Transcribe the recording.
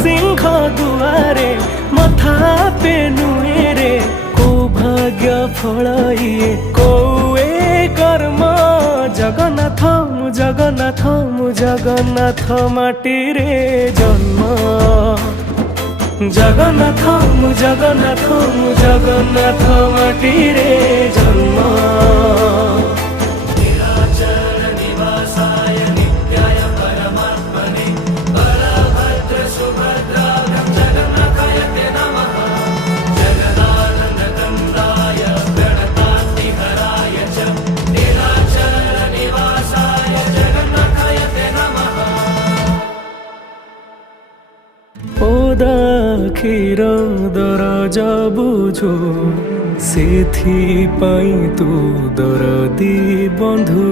सिंह दुआरे मथा पे नुएरे को भाग्य फल ये कोए कर्म जगन्नाथ मु जगन्नाथ मु जगन्नाथ माटी रे जन्म जगन्नाथ मु जगन्नाथ मु जगन्नाथ माटी रे जन्म ओदा क्षीर दरज बुझु सेथि पाई तू दरदी बंधु